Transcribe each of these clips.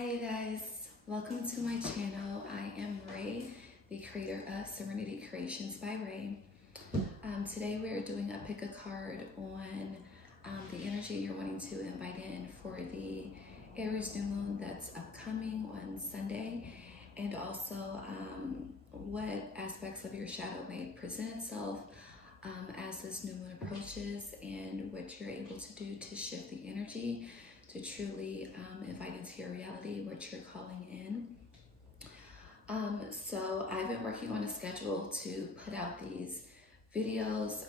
Hi you guys, welcome to my channel. I am Ray, the creator of Serenity Creations by Ray. Today we are doing a pick a card on the energy you're wanting to invite in for the Aries new moon that's upcoming on Sunday, and also what aspects of your shadow may present itself as this new moon approaches, and what you're able to do to shift the energy to truly invite into your reality what you're calling in. So I've been working on a schedule to put out these videos.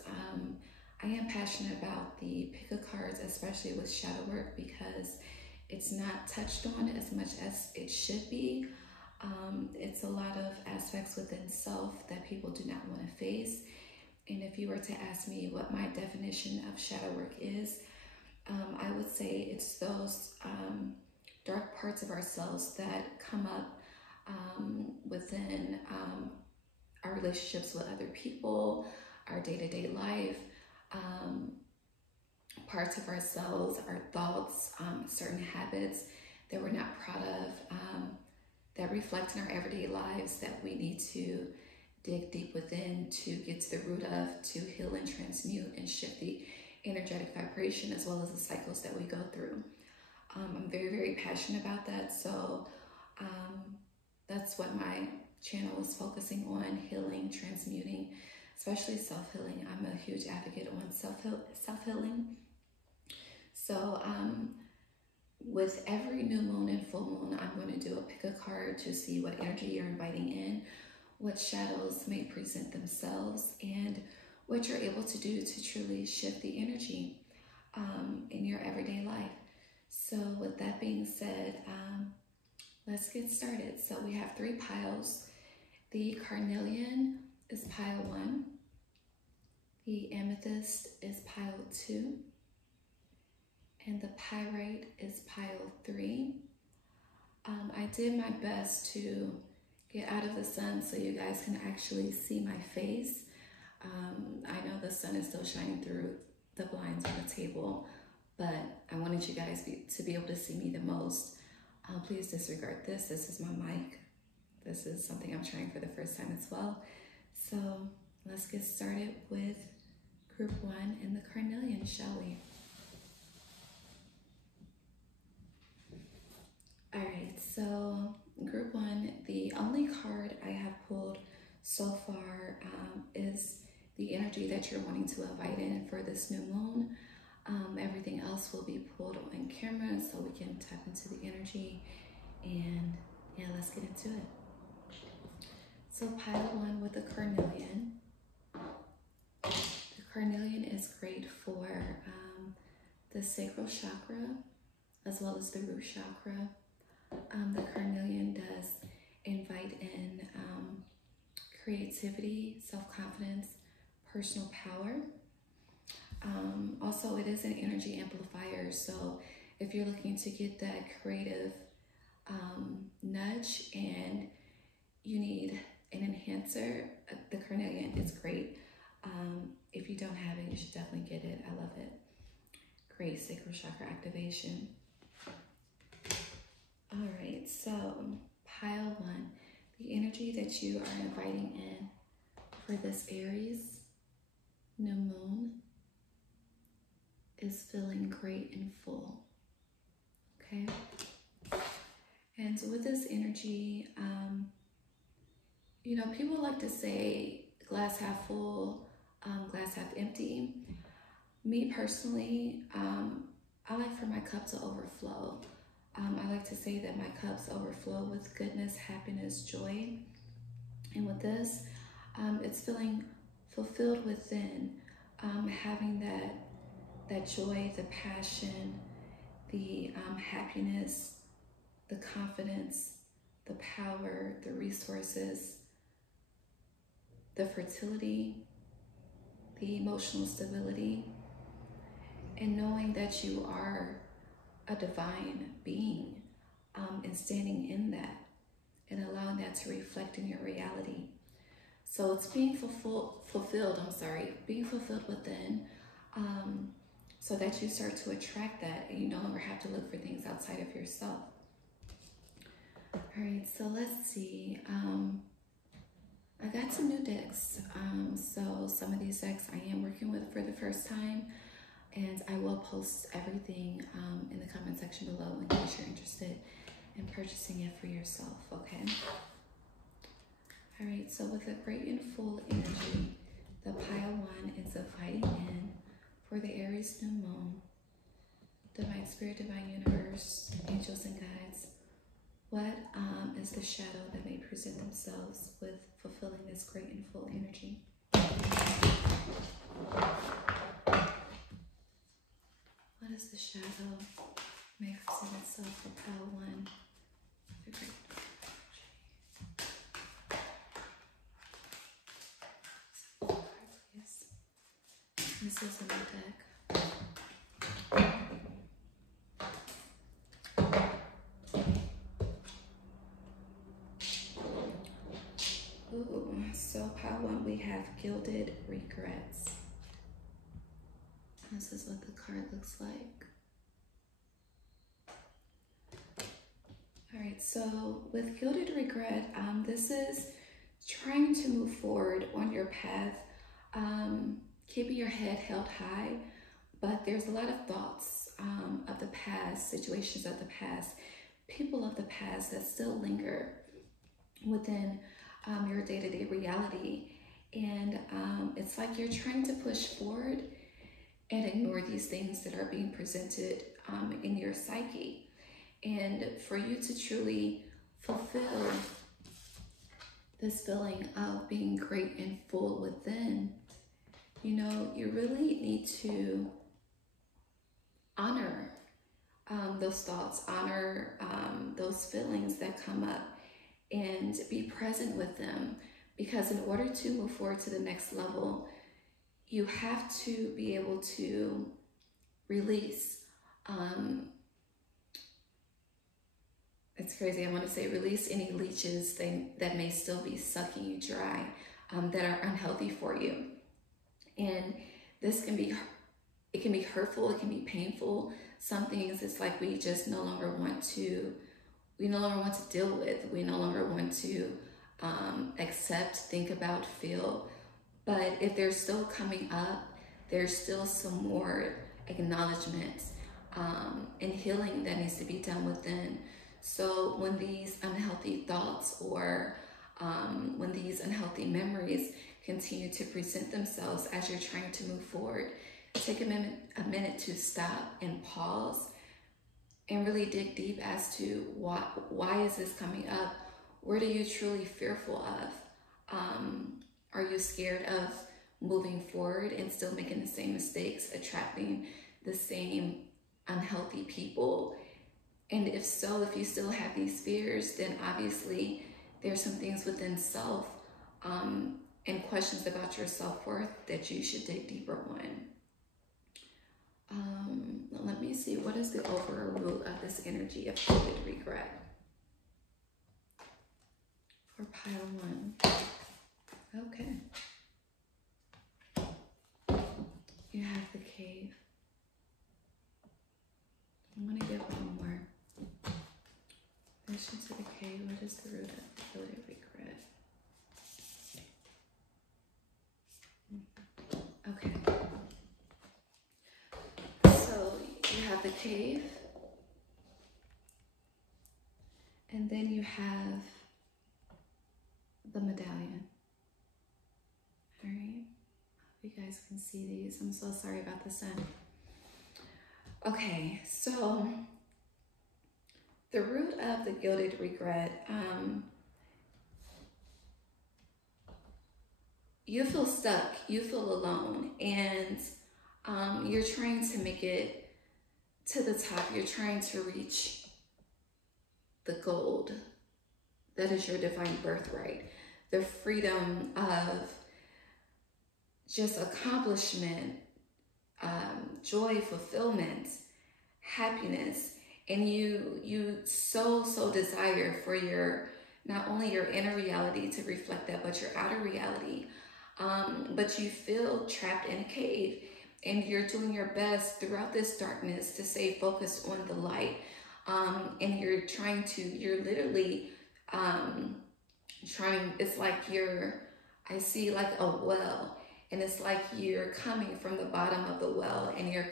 I am passionate about the pick-a cards, especially with shadow work, because it's not touched on as much as it should be. It's a lot of aspects within self that people do not want to face. And if you were to ask me what my definition of shadow work is, I would say it's those dark parts of ourselves that come up within our relationships with other people, our day-to-day life, parts of ourselves, our thoughts, certain habits that we're not proud of, that reflect in our everyday lives that we need to dig deep within to get to the root of, to heal and transmute and shift the energetic vibration as well as the cycles that we go through. I'm very, very passionate about that. So that's what my channel is focusing on: healing, transmuting, especially self-healing. I'm a huge advocate on self-healing. So with every new moon and full moon, I'm going to do a pick a card to see what energy you're inviting in, what shadows may present themselves, and what you're able to do to truly shift the energy in your everyday life. So with that being said, let's get started. So we have 3 piles. The Carnelian is pile 1. The Amethyst is pile 2. And the Pyrite is pile 3. I did my best to get out of the sun so you guys can actually see my face. I know the sun is still shining through the blinds on the table, but I wanted you guys to be able to see me the most. Please disregard this. This is my mic. This is something I'm trying for the first time as well. So let's get started with group 1 in the Carnelian, shall we? All right, so group 1, the only card I have pulled so far is the energy that you're wanting to invite in for this new moon. Everything else will be pulled on camera so we can tap into the energy, and yeah, let's get into it. So pile 1 with the Carnelian. The Carnelian is great for the sacral chakra as well as the root chakra. The Carnelian does invite in creativity, self-confidence, personal power. Also, it is an energy amplifier, so if you're looking to get that creative nudge and you need an enhancer, the Carnelian is great. If you don't have it, you should definitely get it. I love it. Great sacral chakra activation. All right, so pile 1, the energy that you are inviting in for this Aries new moon is feeling great and full, okay? And so with this energy, you know, people like to say glass half full, glass half empty. Me personally, I like for my cup to overflow. I like to say that my cups overflow with goodness, happiness, joy. And with this, it's feeling fulfilled within, having that joy, the passion, the happiness, the confidence, the power, the resources, the fertility, the emotional stability, and knowing that you are a divine being, and standing in that and allowing that to reflect in your reality. So it's being being fulfilled within, so that you start to attract that and you no longer have to look for things outside of yourself. All right, so let's see. I got some new decks. So some of these decks I am working with for the first time, and I will post everything in the comment section below in case you're interested in purchasing it for yourself, okay? All right, so with a great and full energy, the pile one is inviting in for the Aries new moon, divine spirit, divine universe, angels and guides. What is the shadow that may present themselves with fulfilling this great and full energy? What is the shadow may present itself for pile one? The great energy. This is in the deck. Ooh, so pile one, we have gilded regrets. This is what the card looks like. All right, so with gilded regret, this is trying to move forward on your path, keeping your head held high, but there's a lot of thoughts of the past, situations of the past, people of the past that still linger within your day-to-day reality. And it's like you're trying to push forward and ignore these things that are being presented in your psyche. And for you to truly fulfill this feeling of being great and full within, you know, you really need to honor those thoughts, honor those feelings that come up, and be present with them. Because in order to move forward to the next level, you have to be able to release. It's crazy, I want to say release any leeches that may still be sucking you dry, that are unhealthy for you. And this can be, it can be hurtful, it can be painful. Some things it's like we just no longer want to, deal with. We no longer want to accept, think about, feel. But if they're still coming up, there's still some more acknowledgement and healing that needs to be done within. So when these unhealthy thoughts or when these unhealthy memories continue to present themselves as you're trying to move forward, take a minute to stop and pause and really dig deep as to why is this coming up? What are you truly fearful of? Are you scared of moving forward and still making the same mistakes, attracting the same unhealthy people? And if so, if you still have these fears, then obviously there's some things within self and questions about your self-worth that you should dig deeper on. Let me see, what is the overall root of this energy of gilded regret? For pile one. Okay. You have the cave. I'm going to get one more. Mission to the cave. What is the root of gilded regret? Okay. So you have the cave. And then you have the medallion. All right. Hope you guys can see these. I'm so sorry about the sun. Okay, so the root of the gilded regret, you feel stuck, you feel alone, and you're trying to make it to the top. You're trying to reach the gold that is your divine birthright, the freedom of just accomplishment, joy, fulfillment, happiness. And you so desire for your, not only your inner reality to reflect that, but your outer reality. But you feel trapped in a cave, and you're doing your best throughout this darkness to stay focused on the light. And you're literally it's like I see like a well, and it's like you're coming from the bottom of the well, and you're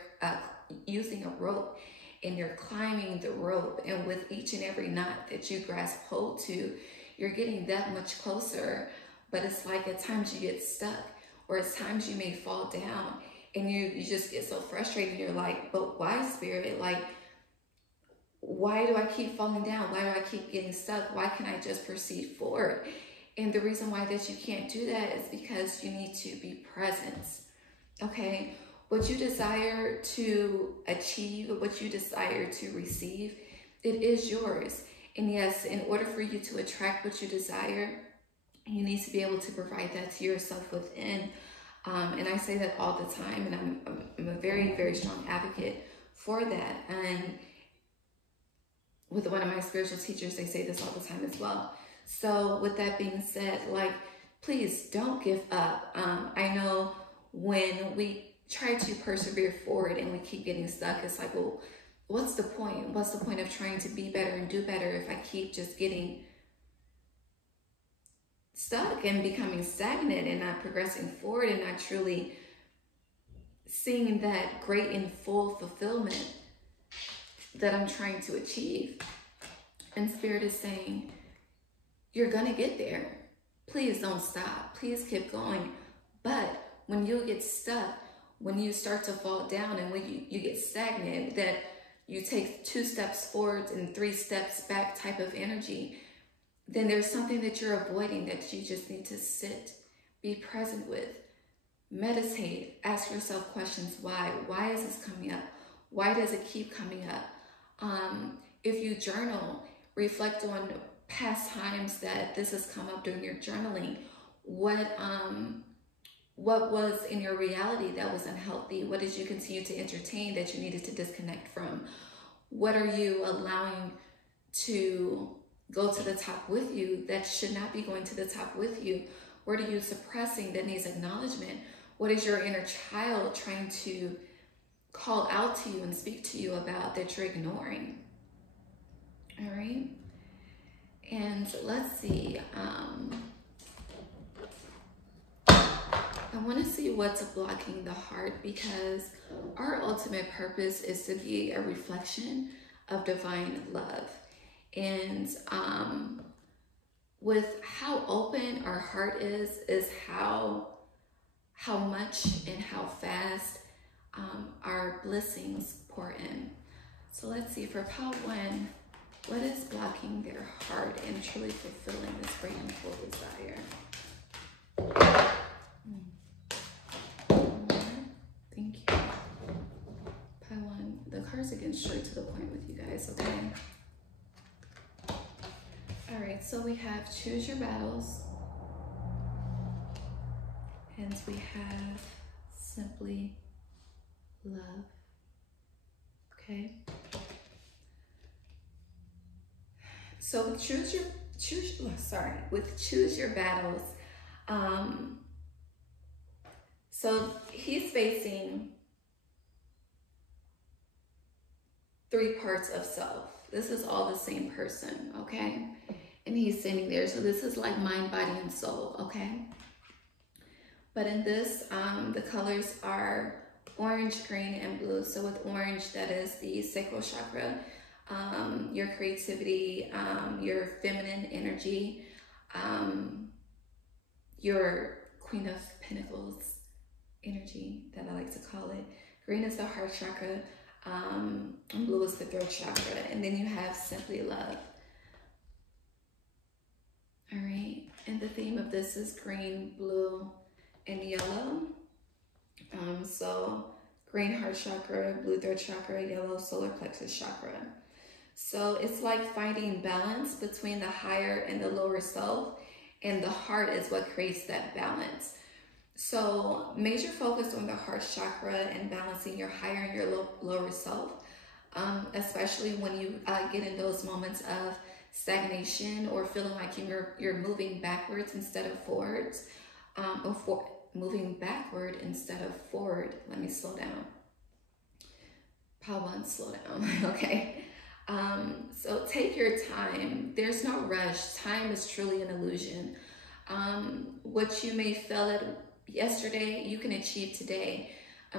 using a rope, and you're climbing the rope, and with each and every knot that you grasp hold to, you're getting that much closer. But it's like at times you get stuck, or at times you may fall down, and you just get so frustrated. You're like, but why, Spirit? Like, why do I keep falling down? Why do I keep getting stuck? Why can't I just proceed forward? And the reason why that you can't do that is because you need to be present, okay? What you desire to achieve, what you desire to receive, it is yours. And yes, in order for you to attract what you desire, you need to be able to provide that to yourself within. And I say that all the time, and I'm a very, very strong advocate for that. And with one of my spiritual teachers, they say this all the time as well. So with that being said, like, please don't give up. I know when we try to persevere forward and we keep getting stuck, it's like, well, what's the point? What's the point of trying to be better and do better if I keep just getting stuck and becoming stagnant and not progressing forward and not truly seeing that great and full fulfillment that I'm trying to achieve? And Spirit is saying, you're gonna get there. Please don't stop. Please keep going. But when you get stuck, when you start to fall down, and when you get stagnant, that you take 2 steps forward and 3 steps back type of energy, then there's something that you're avoiding that you just need to sit, be present with, meditate, ask yourself questions. Why? Why is this coming up? Why does it keep coming up? If you journal, reflect on past times that this has come up during your journaling. What was in your reality that was unhealthy? What did you continue to entertain that you needed to disconnect from? What are you allowing to go to the top with you that should not be going to the top with you? What are you suppressing that needs acknowledgement? What is your inner child trying to call out to you and speak to you about that you're ignoring? All right. And let's see. I want to see what's blocking the heart, because our ultimate purpose is to be a reflection of divine love. And with how open our heart is how much and how fast our blessings pour in. So let's see, for pile 1, what is blocking their heart and truly fulfilling this great and full desire? Thank you. Pile 1. The cards are getting straight to the point with you guys, okay? All right, so we have choose your battles, and we have simply love. Okay. So with choose your battles, so he's facing 3 parts of self. This is all the same person, okay? And he's standing there. So this is like mind, body, and soul, okay? But in this, the colors are orange, green, and blue. So with orange, that is the sacral chakra, your creativity, your feminine energy, your Queen of Pentacles energy, that I like to call it. Green is the heart chakra, and blue is the throat chakra. And then you have simply love. All right, and the theme of this is green, blue, and yellow. So green heart chakra, blue throat chakra, yellow solar plexus chakra. So it's like finding balance between the higher and the lower self, and the heart is what creates that balance. So major focus on the heart chakra and balancing your higher and your lower self, especially when you get in those moments of stagnation or feeling like you're moving backwards instead of forwards, moving backward instead of forward. Let me slow down. Pile 1, slow down. Okay. So take your time. There's no rush. Time is truly an illusion. What you may fail at yesterday, you can achieve today.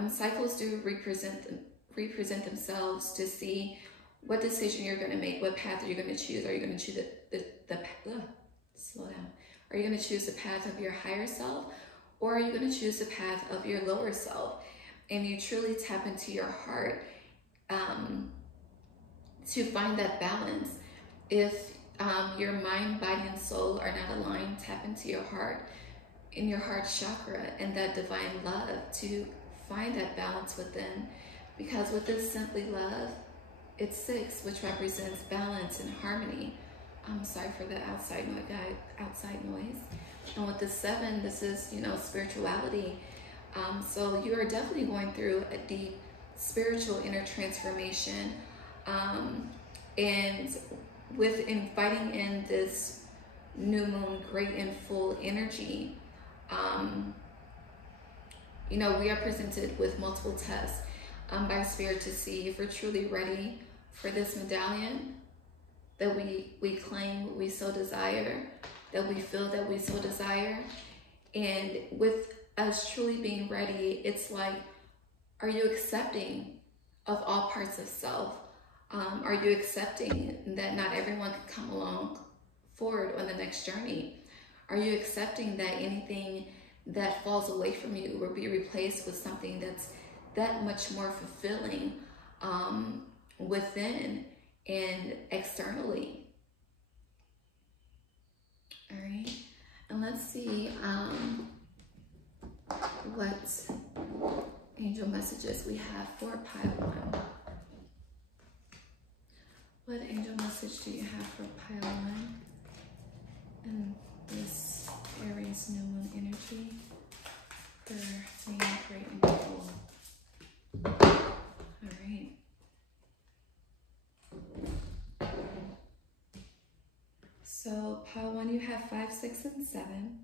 Cycles do represent themselves to see what decision you're going to make, what path are you going to choose. Are you going to choose slow down. Are you going to choose the path of your higher self, or are you going to choose the path of your lower self? And you truly tap into your heart to find that balance. If your mind, body, and soul are not aligned, tap into your heart, in your heart chakra, and that divine love to find that balance within. Because with this simply love, it's 6, which represents balance and harmony. I'm sorry for the outside noise. And with the 7, this is, spirituality. So you are definitely going through a deep spiritual inner transformation. And with inviting in this new moon, great and full energy, we are presented with multiple tests by Spirit to see if we're truly ready for this medallion that we claim we so desire, that we feel that we so desire. And with us truly being ready, it's like, are you accepting of all parts of self? Are you accepting that not everyone can come along forward on the next journey? Are you accepting that anything that falls away from you will be replaced with something that's that much more fulfilling within and externally? All right, and let's see what angel messages we have for pile 1. What angel message do you have for pile 1 and this Aries new moon energy for being great and full? All right. So pile 1, you have 5, 6, and 7.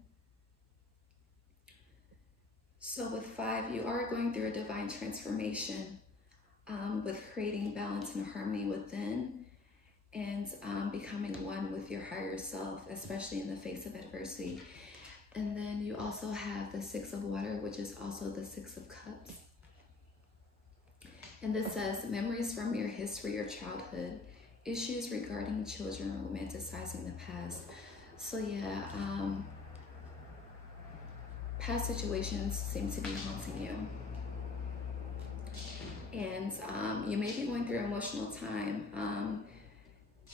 So with 5, you are going through a divine transformation with creating balance and harmony within, and becoming one with your higher self, especially in the face of adversity. And then you also have the 6 of water, which is also the 6 of cups. And this says, memories from your history or childhood, issues regarding children, romanticizing the past. So yeah, past situations seem to be haunting you. And you may be going through an emotional time.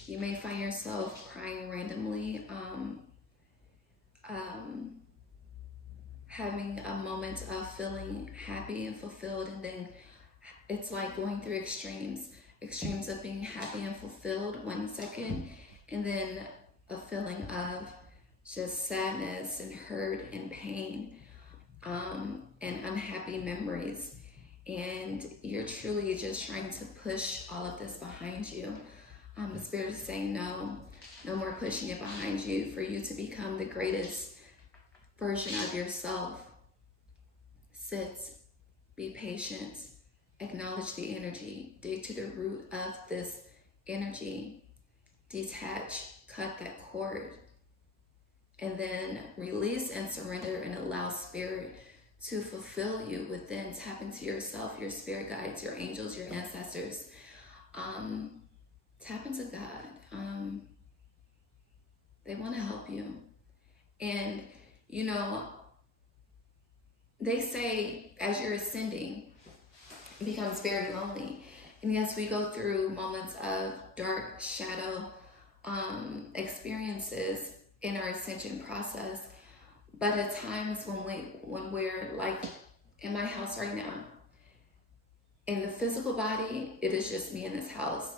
You may find yourself crying randomly, having a moment of feeling happy and fulfilled, and then it's like going through extremes of being happy and fulfilled 1 second, and then a feeling of just sadness and hurt and pain, and unhappy memories. And you're truly just trying to push all of this behind you. The Spirit is saying no more pushing it behind you, for you to become the greatest version of yourself. Sit, be patient, acknowledge the energy, dig to the root of this energy, detach, cut that cord, and then release and surrender and allow Spirit to fulfill you within. Tap into yourself, your spirit guides, your angels, your ancestors. Tap into God. They want to help you. And, they say as you're ascending, it becomes very lonely. And yes, we go through moments of dark shadow experiences in our ascension process. But at times when we're like in my house right now, in the physical body, it is just me in this house.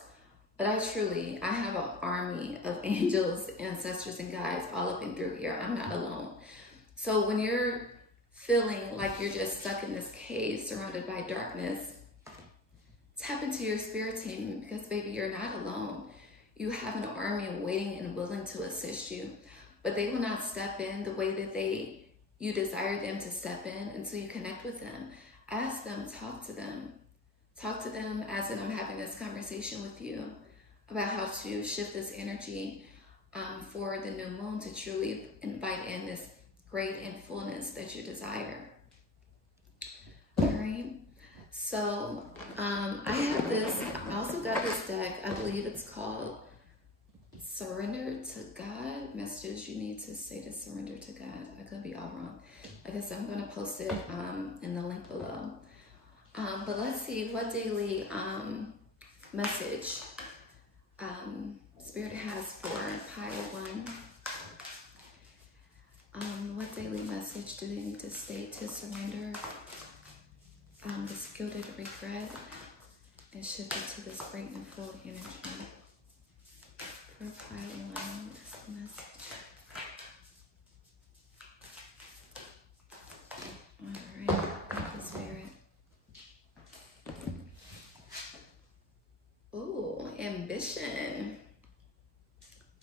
But I have an army of angels, ancestors, and guides all up and through here. I'm not alone. So when you're feeling like you're just stuck in this cave surrounded by darkness, tap into your spirit team, because baby, you're not alone. You have an army waiting and willing to assist you, but they will not step in the way that you desire them to step in until you connect with them. Ask them, talk to them. Talk to them as in I'm having this conversation with you. about how to shift this energy for the new moon to truly invite in this great and fullness that you desire. All right. So I have this, I also got this deck, I believe it's called Surrender to God, messages you need to say to surrender to God. I could be all wrong. Like I said, I'm going to post it in the link below. But let's see what daily message Spirit has for pile 1. What daily message do they need to say to surrender this gilded regret and shift it to this great and full energy? For pile 1, what's the message? All right, thank you, Spirit. Oh, ambition.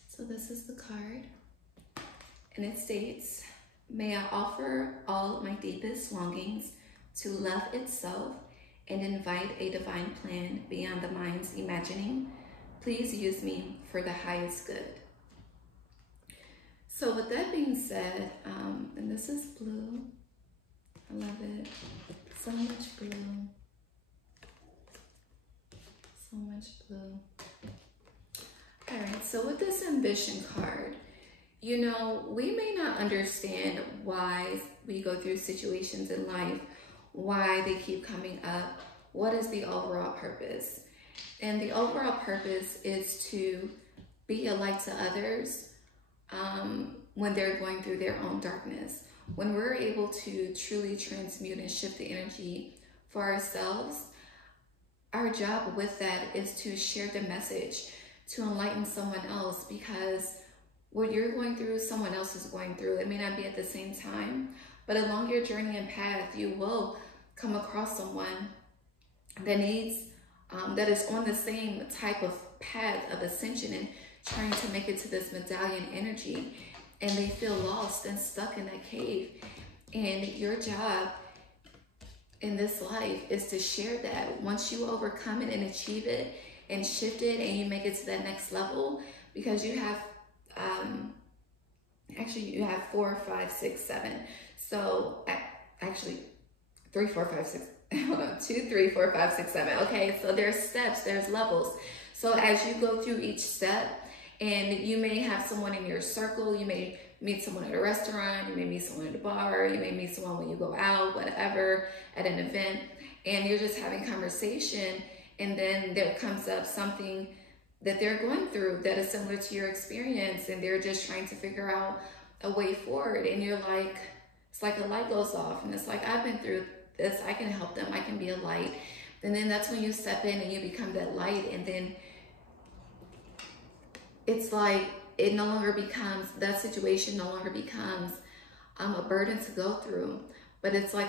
So this is the card, and it states, may I offer all my deepest longings to love itself and invite a divine plan beyond the mind's imagining. Please use me for the highest good. So with that being said, and this is blue. I love it. So much blue. So much blue. All right, so with this ambition card, you know, we may not understand why we go through situations in life, why they keep coming up. What is the overall purpose? And the overall purpose is to be a light to others when they're going through their own darkness. When we're able to truly transmute and shift the energy for ourselves, our job with that is to share the message, to enlighten someone else, because what you're going through, someone else is going through. It may not be at the same time, but along your journey and path, you will come across someone that needs that is on the same type of path of ascension and trying to make it to this medallion energy, and they feel lost and stuck in that cave. And your job in this life is to share that. Once you overcome it and achieve it and shift it and you make it to that next level, because you have actually you have 4, 5, 6, 7. So actually 3, 4, 5, 6. Hold on, 2, 3, 4, 5, 6, 7. Okay, so there's steps, there's levels. So as you go through each step, and you may have someone in your circle, you may meet someone at a restaurant, you may meet someone at a bar, you may meet someone when you go out, whatever, at an event, and you're just having conversation, and then there comes up something that they're going through that is similar to your experience, and they're just trying to figure out a way forward, and you're like, it's like a light goes off, and it's like, I've been through this, I can help them, I can be a light. And then that's when you step in and you become that light, and then it's like it no longer becomes, that situation no longer becomes a burden to go through, but it's like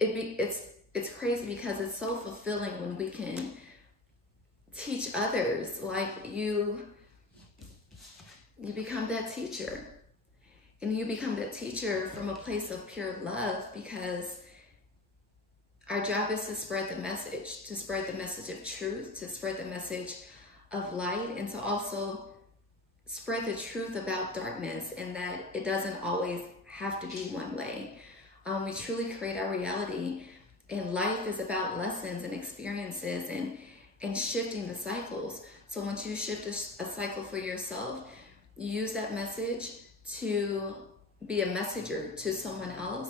it's crazy because it's so fulfilling when we can teach others. Like you become that teacher, and you become that teacher from a place of pure love, because our job is to spread the message of truth, to spread the message of light, and to also spread the truth about darkness, and that it doesn't always have to be one way. We truly create our reality, and life is about lessons and experiences and shifting the cycles. So once you shift a cycle for yourself, you use that message to be a messenger to someone else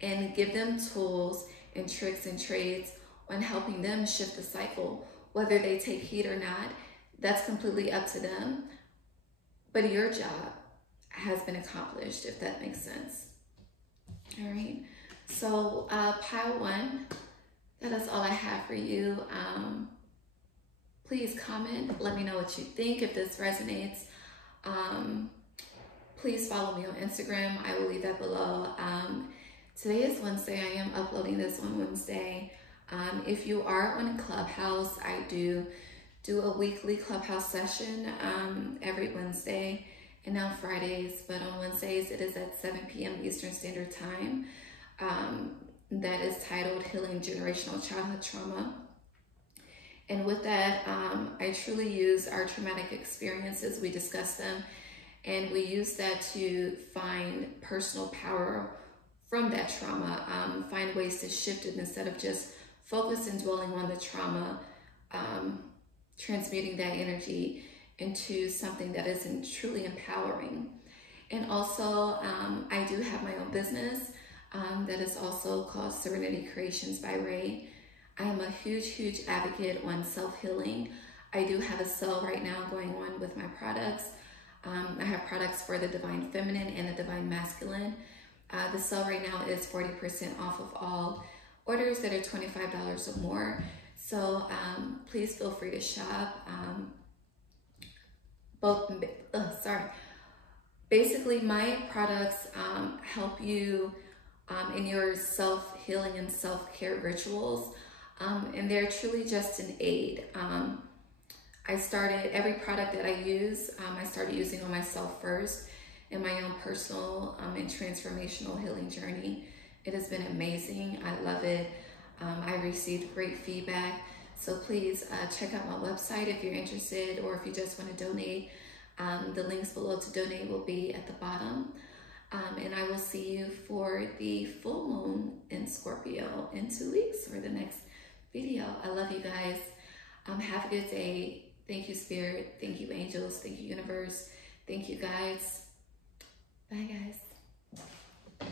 and give them tools and tricks and trades on helping them shift the cycle. Whether they take heed or not, that's completely up to them. But your job has been accomplished, if that makes sense. All right. So pile 1, that is all I have for you. Please comment. Let me know what you think, if this resonates. Please follow me on Instagram. I will leave that below. Today is Wednesday. I am uploading this on Wednesday. If you are on Clubhouse, I do a weekly Clubhouse session every Wednesday and on Fridays, but on Wednesdays it is at 7 p.m. Eastern Standard Time. That is titled Healing Generational Childhood Trauma. And with that, I truly use our traumatic experiences. We discuss them, and we use that to find personal power from that trauma, find ways to shift it instead of just focus and dwelling on the trauma, transmuting that energy into something that isn't truly empowering. And also, I do have my own business that is also called Serenity Creations by Ray. I am a huge advocate on self-healing. I do have a sale right now going on with my products. I have products for the Divine Feminine and the Divine Masculine. The sale right now is 40% off of all orders that are $25 or more. So please feel free to shop. Basically, my products help you in your self-healing and self-care rituals. And they're truly just an aid. I started every product that I use, I started using on myself first in my own personal and transformational healing journey. It has been amazing. I love it. I received great feedback. So please check out my website if you're interested, or if you just want to donate. The links below to donate will be at the bottom. And I will see you for the full moon in Scorpio in 2 weeks for the next video. I love you guys. Have a good day. Thank you, Spirit. Thank you, angels. Thank you, universe. Thank you, guys. Bye, guys.